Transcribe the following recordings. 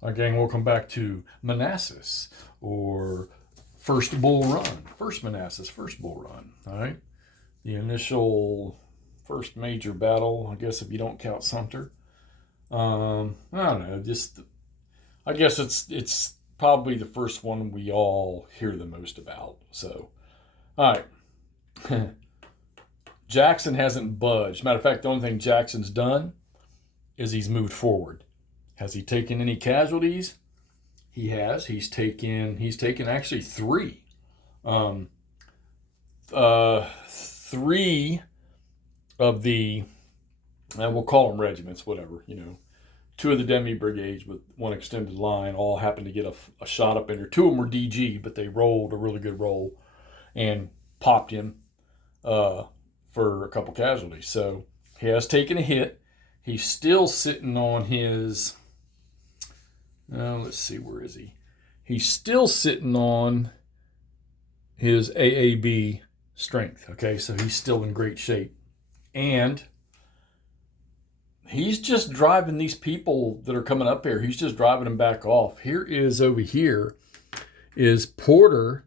Again, welcome back to Manassas, or First Bull Run. First Manassas, First Bull Run. All right. The initial first major battle, I guess, if you don't count Sumter. I don't know. I guess it's probably the first one we all hear the most about. So, all right. Jackson hasn't budged. Matter of fact, the only thing Jackson's done is he's moved forward. Has he taken any casualties? He has. He's taken actually three. Three of the, we'll call them regiments, whatever, two of the demi brigades with one extended line all happened to get a shot up in there. Two of them were DG, but they rolled a really good roll and popped him for a couple casualties. So he has taken a hit. He's still sitting on his, let's see, where is he? He's still sitting on his AAB strength. Okay, so he's still in great shape. And he's just driving these people that are coming up here. He's just driving them back off. Over here is Porter.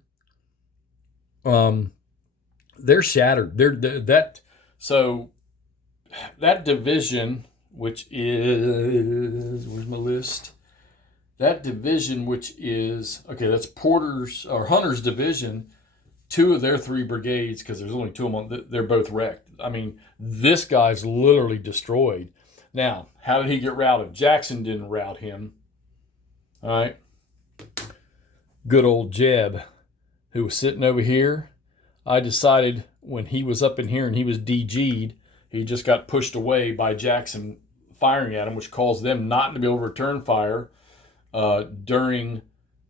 They're shattered. So that division, which is, where's my list? That division, which is, okay, that's Porter's or Hunter's division. Two of their three brigades, because there's only two of them, they're both wrecked. I mean, this guy's literally destroyed. Now, how did he get routed? Jackson didn't rout him. All right. Good old Jeb, who was sitting over here. I decided when he was up in here and he was DG'd, he just got pushed away by Jackson firing at him, which caused them not to be able to return fire during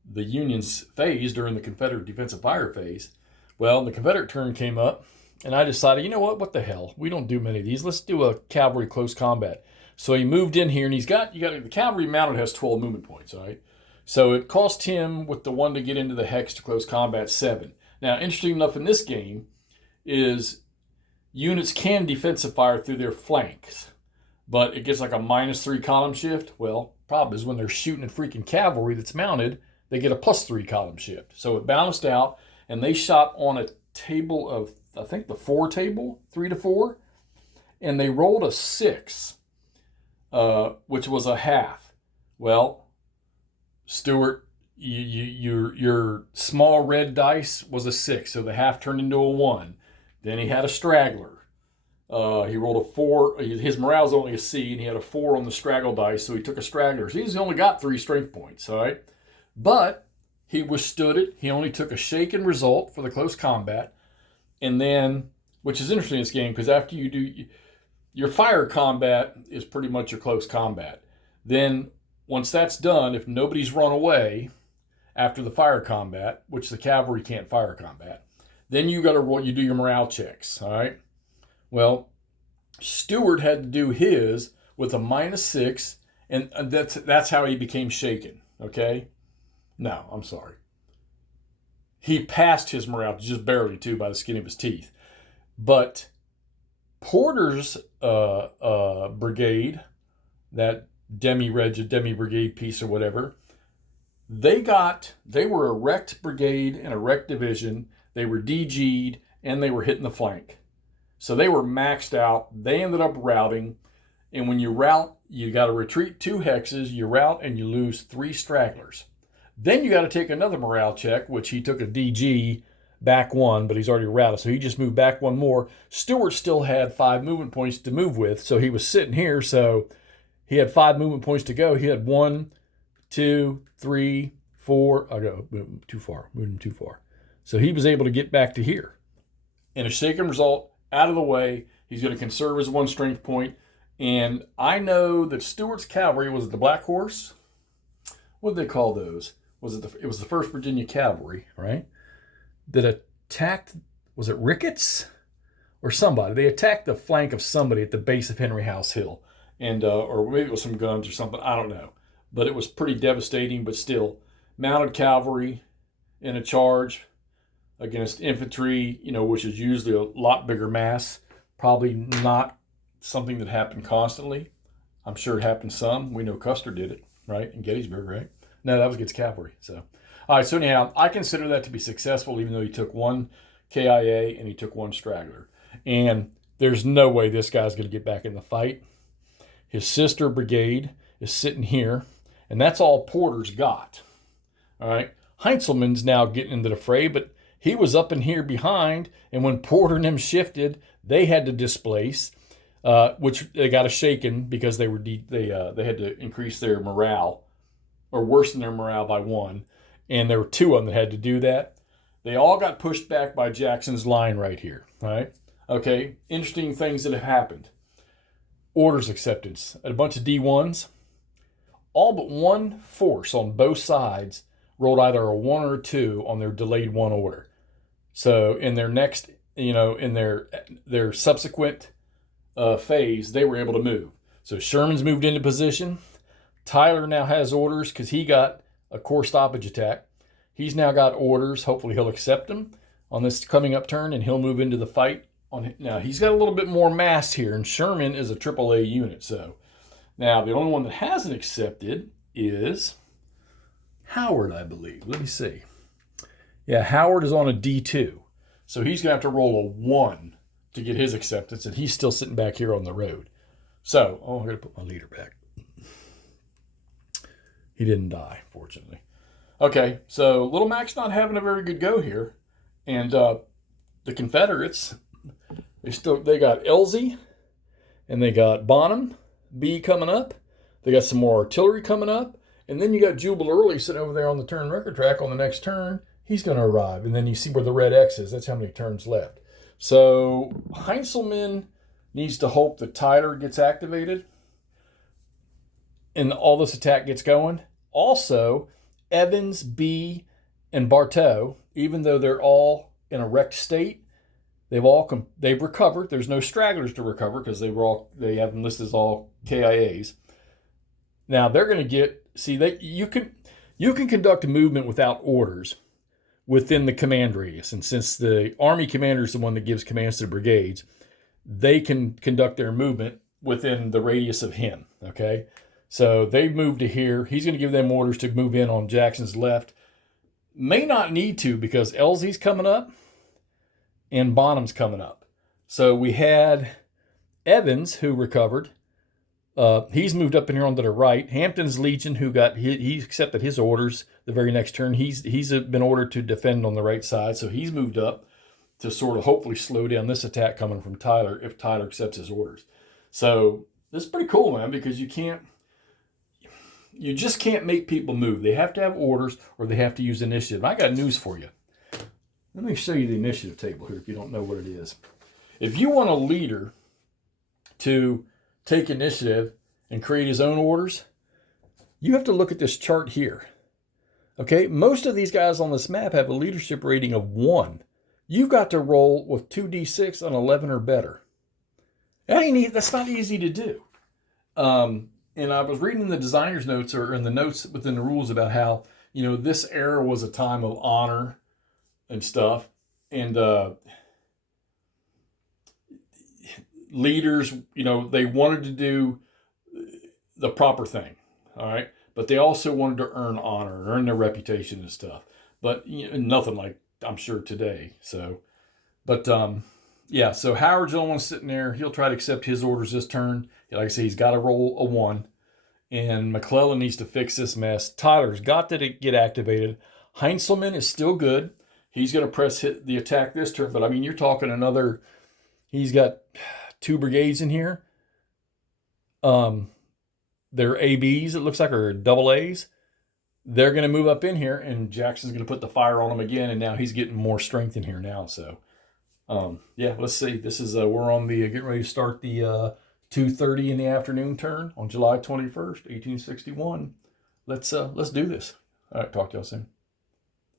the Union's phase, during the Confederate defensive fire phase. Well, the Confederate turn came up, and I decided, you know what the hell? We don't do many of these. Let's do a cavalry close combat. So he moved in here, and the cavalry mounted has 12 movement points, all right? So it cost him, with the one to get into the hex to close combat, 7. Now, interesting enough in this game is units can defensive fire through their flanks, but it gets like a -3 column shift. Well, problem is when they're shooting at freaking cavalry that's mounted, they get a +3 column shift. So it balanced out, and they shot on a table of, I think, the 4 table, 3 to 4, and they rolled a 6, which was a half. Well, Stuart, your small red dice was a 6, so the half turned into a 1. Then he had a straggler. He rolled a 4. His morale's only a C, and he had a 4 on the straggle dice, so he took a straggler. So he's only got 3 strength points, all right? But he withstood it. He only took a shaken result for the close combat. And then, which is interesting in this game, because after you do, your fire combat is pretty much your close combat. Then, once that's done, if nobody's run away after the fire combat, which the cavalry can't fire combat, then you got to roll. You do your morale checks. All right. Well, Stuart had to do his with a -6, and that's how he became shaken. Okay. No, I'm sorry. He passed his morale just barely, too, by the skin of his teeth. But Porter's brigade, that demi brigade piece or whatever, they were a wrecked brigade and a wrecked division. They were DG'd, and they were hitting the flank. So they were maxed out. They ended up routing. And when you rout, you got to retreat 2 hexes. You rout, and you lose 3 stragglers. Then you got to take another morale check, which he took a DG back 1, but he's already routed, so he just moved back 1 more. Stuart still had 5 movement points to move with, so he was sitting here, so he had 5 movement points to go. He had 1, 2, 3, 4. I go too far, moved him too far. So he was able to get back to here. In a shaken result, out of the way, he's going to conserve his 1 strength point. And I know that Stuart's cavalry was the Black Horse. What did they call those? It was the 1st Virginia Cavalry, right? That attacked, was it Ricketts or somebody? They attacked the flank of somebody at the base of Henry House Hill, and or maybe it was some guns or something. I don't know, but it was pretty devastating. But still, mounted cavalry in a charge against infantry, which is usually a lot bigger mass. Probably not something that happened constantly. I'm sure it happened some. We know Custer did it, right? In Gettysburg, right? No, that was against cavalry. So, all right. So anyhow, I consider that to be successful, even though he took one KIA and he took one straggler. And there's no way this guy's going to get back in the fight. His sister brigade is sitting here, and that's all Porter's got. All right. Heintzelman's now getting into the fray, but he was up in here behind, and when Porter and them shifted, they had to displace, which they got a shaken because they had to increase their morale, or worsen their morale by one, and there were two of them that had to do that. They all got pushed back by Jackson's line right here. All right. Okay. Interesting things that have happened. Orders acceptance. A bunch of D1s. All but one force on both sides rolled either a 1 or a 2 on their delayed 1 order. So in their next, in their subsequent phase, they were able to move. So Sherman's moved into position. Tyler now has orders because he got a corps stoppage attack. He's now got orders. Hopefully he'll accept them on this coming up turn, and he'll move into the fight. Now he's got a little bit more mass here, and Sherman is a AAA unit. So now the only one that hasn't accepted is Howard, I believe. Let me see. Yeah, Howard is on a D2. So he's going to have to roll a 1 to get his acceptance, and he's still sitting back here on the road. So, I'm going to put my leader back. He didn't die, fortunately. Okay, so Little Mac's not having a very good go here. And the Confederates, they got Elzey, and they got Bonham B coming up. They got some more artillery coming up. And then you got Jubal Early sitting over there on the turn record track on the next turn. He's going to arrive. And then you see where the red X is. That's how many turns left. So Heintzelman needs to hope that Tyler gets activated and all this attack gets going. Also, Evans, B, and Bartow, even though they're all in a wrecked state, they've recovered. There's no stragglers to recover because they have them listed as all KIAs. Now they're going to get. You can conduct a movement without orders within the command radius. And since the Army commander is the one that gives commands to the brigades, they can conduct their movement within the radius of him, okay? So they've moved to here. He's going to give them orders to move in on Jackson's left. May not need to because Elzey's coming up and Bonham's coming up. So we had Evans, who recovered. He's moved up in here onto the right. Hampton's Legion, he accepted his orders the very next turn. He's been ordered to defend on the right side, so he's moved up to sort of hopefully slow down this attack coming from Tyler if Tyler accepts his orders. So this is pretty cool, man, because you just can't make people move. They have to have orders or they have to use initiative. I got news for you. Let me show you the initiative table here if you don't know what it is. If you want a leader to take initiative and create his own orders, you have to look at this chart here. Okay, most of these guys on this map have a leadership rating of 1. You've got to roll with 2d6 on 11 or better. That's not easy to do. And I was reading the designer's notes or in the notes within the rules about how, this era was a time of honor and stuff. And leaders, they wanted to do the proper thing, all right? But they also wanted to earn honor, earn their reputation and stuff. But nothing like, I'm sure, today. So, but so Howard's the only one sitting there. He'll try to accept his orders this turn. Like I say, he's got to roll a 1. And McClellan needs to fix this mess. Tyler's got to get activated. Heintzelman is still good. He's going to hit the attack this turn. But, you're talking he's got 2 brigades in here. They're ABs, it looks like, or double A's. They're going to move up in here, and Jackson's going to put the fire on him again, and now he's getting more strength in here now. So, let's see. This is we're on the getting ready to start the 2:30 in the afternoon turn on July 21st, 1861. Let's do this. All right, talk to y'all soon.